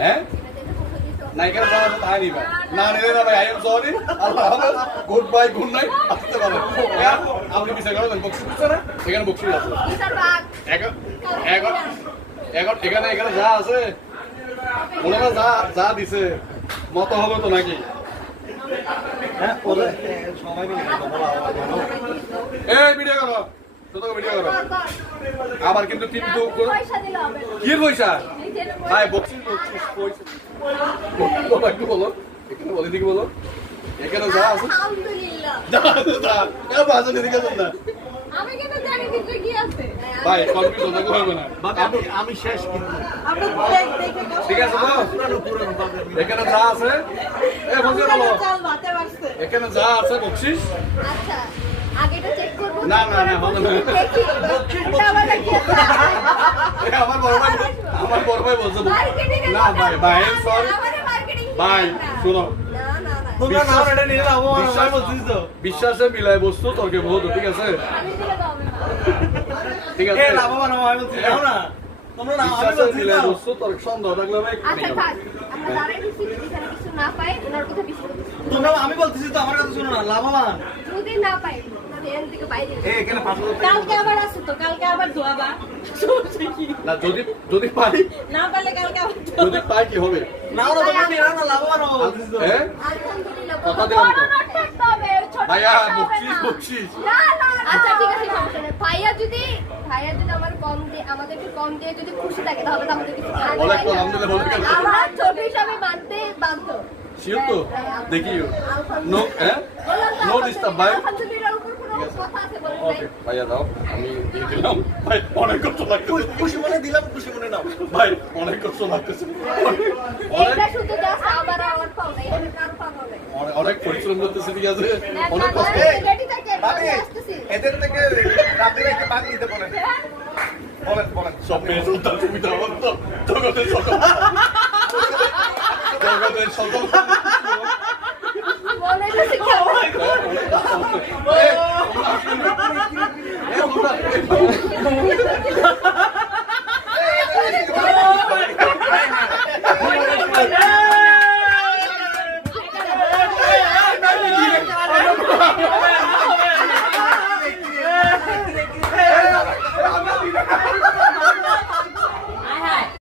হ্যাঁ না এখানে যাওয়ার সাথে তাই নিবা না নিলে না ভাই আই এম সরি আল্লাহ হাফেজ গুড বাই গুড নাইট আসতে পারেন আপনি বিচার করেন বক্সি বুঝছেন না এখানে বক্সি আছে এখন এখানে এখানে যা আছে ওনারা যা যা দিছে মত হবে তো নাকি হ্যাঁ সময় এই ভিডিও করো তো ভিডিও করো আবার কিন্তু টিম তো কি পয়সা ভাই বক্সি পয়সা একটু বলো এখানে বলে দিকে বলো এখানে যা আছে আলহামদুলিল্লাহ বাজারে দিকে যান না আমি কেন জানি ভিতরে কি আছে ভাই কনফিউজ হতে হবে না আমি শেষ কিন্তু আপনি দেখে ঠিক আছে তো পুরো এখানে যা আছে এ বলছো বলো এখানে যা আছে বকশিশ আচ্ছা আগেটা চেক করব না না না হবে না বকশিশ আমার বড় ভাই বলছো না ভাই ভাই সরি ভাই শুনো তোমরা না এটা নিয়ে নাও আমি বলছিস তো বিশ্বাসে মিলাই বস্তু তর্কে বহুত ঠিক আছে ঠিক আছে এই লাভ মানে আমি বলছি দেখো না তোমরা না আমি বলছি মিলাই বস্তু তর্ক সন্দেহ থাকলে ভাই আচ্ছা থাক আমরা দাঁড়াই দিছি এখানে কিছু না পাই ওনার কথা বিশ্বাস করতে তোমরা আমি বলতেছি তো আমার কথা শুনো না লাভবান যদি না পাই এখান থেকে বাইরে এই এখানে কালকে আবার আছে তো কালকে আবার দোয়াবা না যদি পাই না পারলে কালকে আবার যদি পাই কি হবে না না তোমরা নিয়ে না লাভবান হবে হ্যাঁ আলহামদুলিল্লাহ কথা দিলাম তো ভাইয়া বকশিশ না না আচ্ছা ঠিক আছে সমস্যা নেই ভাইয়া যদি আমার কম দিয়ে আমাদেরকে কম দিয়ে যদি খুশি থাকে তাহলে তো আমাদের কিছু বলে আলহামদুলিল্লাহ আমরা ছোট হিসাবে মানতে বাধ্য শিওর তো দেখিও নো নো ডিস্টার্ব ভাই আলহামদুলিল্লাহ উপর কোনো কথা আছে বলেন ভাই ভাইয়া দাও আমি দিয়ে দিলাম ভাই অনেক কষ্ট লাগতেছে খুশি মনে দিলাম খুশি মনে নাও ভাই অনেক কষ্ট লাগতেছে এটা শুধু জাস্ট আবার আমার পাও না এটা কার পাও না অনেক পরিশ্রম করতেছে ঠিক আছে অনেক কষ্ট রেডি থাকে ভাবি এদের থেকে রাতে রেখে বাদ দিতে বলেন বলেন সব মেয়ে সুন্দর তুমি দাও তো জগতের সকল জগতের সকল বলে তো শিখা